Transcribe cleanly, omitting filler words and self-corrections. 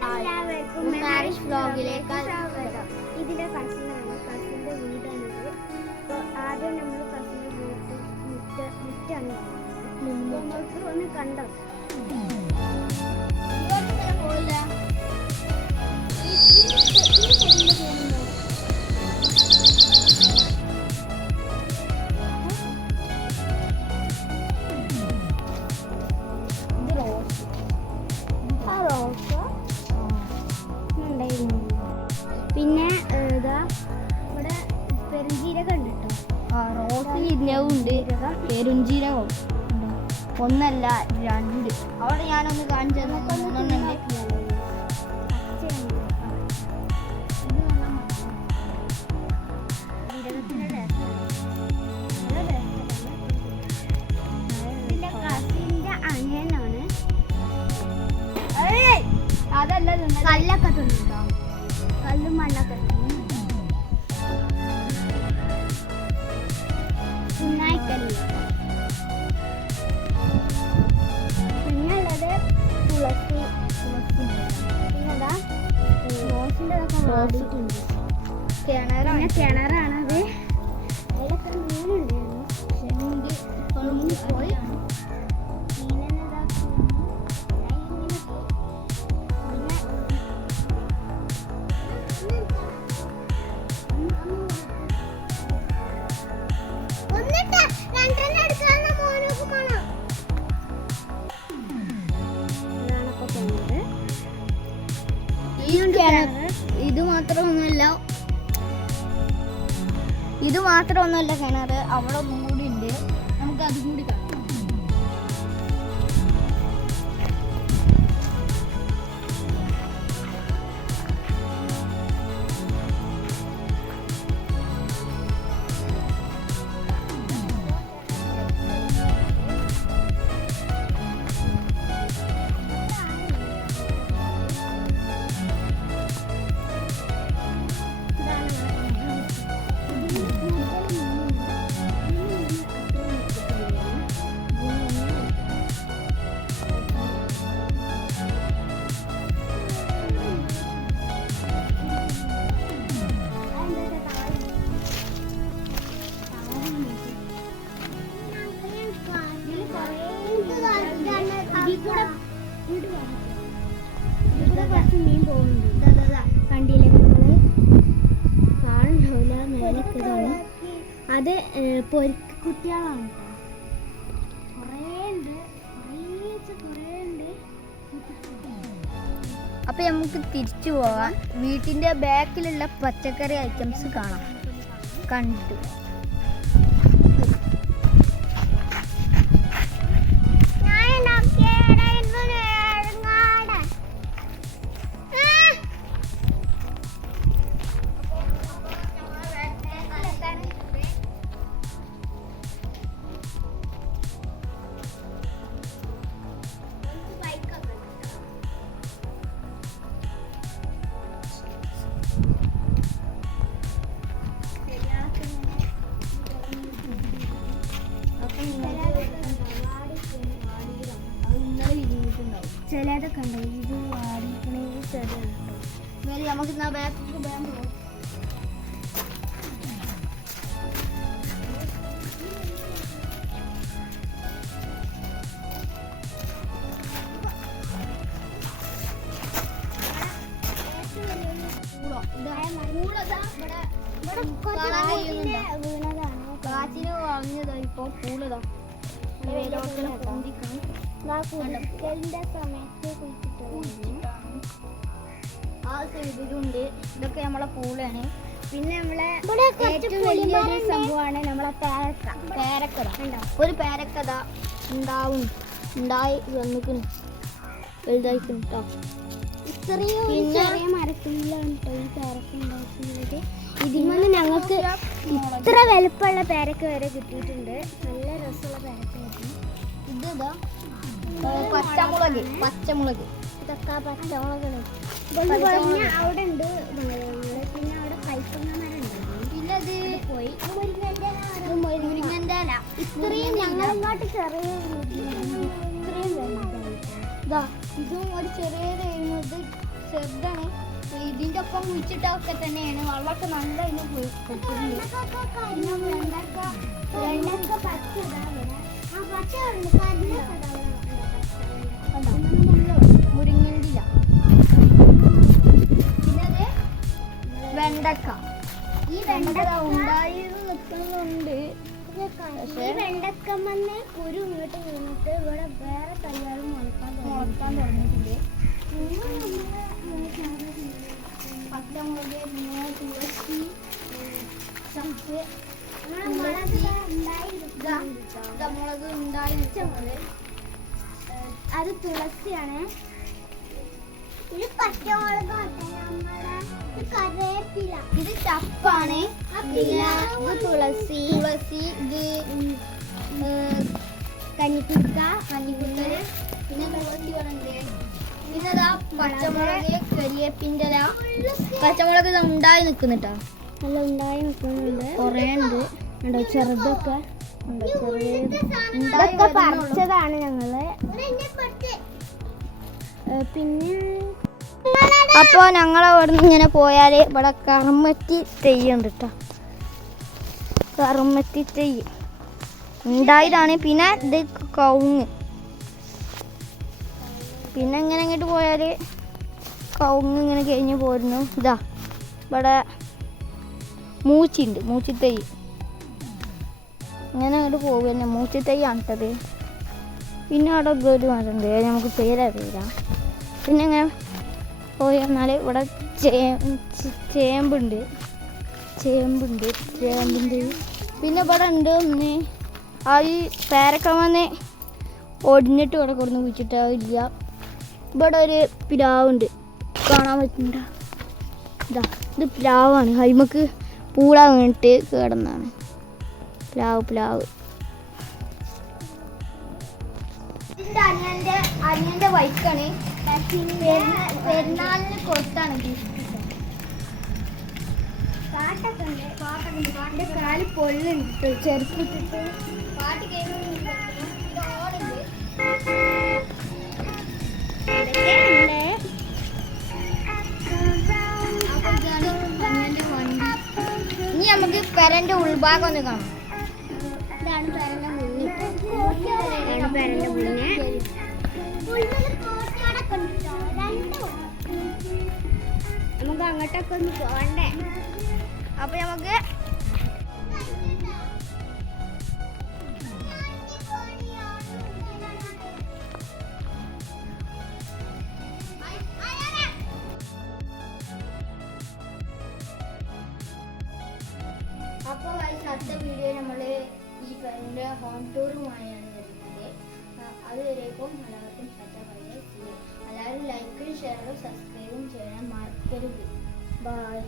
Marriage വ്ലോഗിലേക്ക് ഇതിന്റെ കസിനാണ്, കസിന്റെ വീടാണിത്. അപ്പോൾ ആദ്യം നമ്മൾ കസിന്റെ മുറ്റാണ് നമുക്ക് ഒന്ന് കണ്ടോ. പിന്നെ ഇതാ ഇവിടെ പെരുംജീരകം ഉണ്ട് കേട്ടോ. റോസ് ജീരകവും ഉണ്ട്, പെരുംജീരകവും ഒന്നല്ല രണ്ട്. അവിടെ ഞാനൊന്ന് കാണിച്ചു അനിയനാണ്. അതല്ല കല്ലൊക്കെ തിന്നിട്ടോ, കല്ലും മണ്ണൊക്കെ തിന്നായിക്കല്ല്. പിന്നെയുള്ളത് തുളസി. പിന്നെതാ റോസിൻ്റെ വാടിയിട്ടുണ്ട്. കിണറാണത്. അതിലൊക്കെ മീനുണ്ടായിരുന്നു, പോയി. ഇത് മാത്രമൊന്നുമല്ല കിണർ, അവിടെ ഒന്നും കൂടി ഉണ്ട്. നമുക്ക് അതും കൂടി കാണാം. മീൻ പോകുന്നുണ്ട്, കണ്ടില്ലേ നിങ്ങള്? കാണുന്നില്ല, മേലൊക്കെതാണ്. അത് പൊരിക്കുട്ടികളാണ്. അപ്പൊ നമുക്ക് തിരിച്ചു പോവാം. വീട്ടിന്റെ ബാക്കിലുള്ള പച്ചക്കറി ഐറ്റംസ് കാണാം. കണ്ടു ചിലതൊക്കെ ഉണ്ട്. ഇത് വാടിക്കണേ ചെടിയുണ്ട്. നമുക്ക് ബാക്കിലേക്ക് പോകാൻ പോകും. കാച്ചിന് വാങ്ങിയതാ ഇപ്പൊ പൂളതാ. ഇതിലുണ്ട്. ഇതൊക്കെ നമ്മളെ പൂളാണ്. പിന്നെ നമ്മളെ ഏറ്റവും വലിയൊരു സംഭവമാണ് നമ്മളെ പേരക്ക. ഒരു പേരക്കഥ ഉണ്ടായി വന്നിക്കുന്നു, വലുതായിക്കുന്നു കേട്ടോ. ഇത്രയും ചെറിയ മരത്തിലാണ് കേട്ടോ ഈ പേരക്ക ഉണ്ടാക്കുന്നത്. ഇതിൽ ഞങ്ങൾക്ക് ഇത്ര വലുപ്പമുള്ള പേരക്ക വരെ കിട്ടിയിട്ടുണ്ട്. നല്ല രസമുള്ള പേരക്ക ആയിരുന്നു. ഇതാ പച്ചമുളക്. ഇതൊക്കെ പച്ചമുളകാണ്. അവിടെ ഉണ്ട്. പിന്നെ അവിടെ കൈപ്പങ്ങ മരം ഉണ്ട്. പിന്നെ അത് പോയി മുരിങ്ങൻ്റെ ഇല. ഇത്രയും ഞങ്ങളെങ്ങോട്ട് ചെറിയ ഇത്രയും ഇതും ഒരു ചെറിയത് ചെറുതാണ്. ഇതിന്റെ ഒപ്പം കുഴിച്ചിട്ടൊക്കെ തന്നെയാണ്. വെള്ളമൊക്കെ നല്ല ഇതിന് മുരിങ്ങില്ല. പിന്നെ വെണ്ടക്ക. ഈ വെണ്ടക്ക ഉണ്ടായി നിൽക്കുന്നുണ്ട്. ഈ വെണ്ടക്കമ്മന്ന് കുരു ഇങ്ങോട്ട് വീണിട്ട് ഇവിടെ വേറെ തയ്യാറും മുളക്കാൻ തുടങ്ങിയിട്ടുണ്ട്. പച്ചമുളക്, തുളസി, മുളക് ഉണ്ടായി നിൽക്കുന്നത്. അത് തുളസിയാണ്. ഇത് പച്ചമുളക്, കറിവേപ്പില. ഇത് ചപ്പാണ്. പിന്നെ ഇത് തുളസി, ഇത് കഞ്ഞിക്കുത്തല്. പിന്നെ തുളസി ഉണ്ട്. പിന്നെ ഇതാ പച്ചമുളക്, കരിവേപ്പിൻ്റെ ഇല. പച്ചമുളക് ഇത് ഉണ്ടായി നിൽക്കുന്നുട്ടോ. നല്ല ഉണ്ടായി നിൽക്കുന്നുണ്ട്. കുറേ ഉണ്ട്. ഉണ്ടോ ചെറുതൊക്കെ ഉണ്ടായി പറിച്ചതാണ് ഞങ്ങള്. പിന്നെ അപ്പോൾ ഞങ്ങളവിടെ നിന്ന് ഇങ്ങനെ പോയാൽ ഇവിടെ കറുമത്തി തെയ്യുണ്ട് കേട്ടോ. കറുമത്തി തെയ്യ് ഉണ്ടായതാണ്. പിന്നെ ഇത് കവുങ്ങ്. പിന്നെ ഇങ്ങനെ ഇങ്ങോട്ട് പോയാൽ കവുങ്ങ് ഇങ്ങനെ കഴിഞ്ഞ് പോരുന്നു. ഇതാ ഇവിടെ മൂച്ചിണ്ട്, മൂച്ചിത്തൈ. ഇങ്ങനെ അങ്ങോട്ട് പോകുന്നെ മൂച്ചിത്തൈയാണ് കേട്ടത്. പിന്നെ അവിടെ ഒരു മരമുണ്ട്, നമുക്ക് പേരറിയില്ല. പിന്നെ ഇങ്ങനെ പോയി പറഞ്ഞാൽ ഇവിടെ ചേമ്പുണ്ട്. പിന്നെ ഇവിടെ ഉണ്ട് ഒന്ന് ആ ഈ പേരക്കമ്മന്ന് ഒടിഞ്ഞിട്ട് ഇവിടെ കൊടുന്ന് കുഴിച്ചിട്ടില്ല. ഇവിടെ ഒരു പ്ലാവുണ്ട്, കാണാൻ പറ്റുന്നുണ്ടോ? ഇതാ ഇത് പ്ലാവാണ്. ഹൈമക്ക് പൂള വീണിട്ട് കിടന്നാണ്. പ്ലാവ് ഇതിൻ്റെ അനിയൻ്റെ ബൈക്കാണ്. പെരുന്നാളിന് കൊടുത്താണ്. പാട്ടൊക്കെ കാല് പൊള്ളുണ്ട് ചെറുപ്പിട്ടിട്ട്. പാട്ട് കേൾക്കുന്നുണ്ട്. ഇനി നമുക്ക് പെരന്റെ ഉൾഭാഗം ഒന്ന് കാണാം. ഇതാണ് പേരന്റെ മുന്നേ. നമുക്ക് അങ്ങോട്ടൊക്കെ ഒന്ന് പോകണ്ടേ? അപ്പൊ നമുക്ക് അടുത്ത വീഡിയോ നമ്മൾ ഈ പെരന്റെ ഹോം ടൂറുമായാണ് വരുന്നത്. അതുവരേക്കും എല്ലാവർക്കും എല്ലാവരും ലൈക്കും ഷെയറും സബ്സ്ക്രൈബും ചെയ്യാൻ മറക്കരുത്. ബൈ.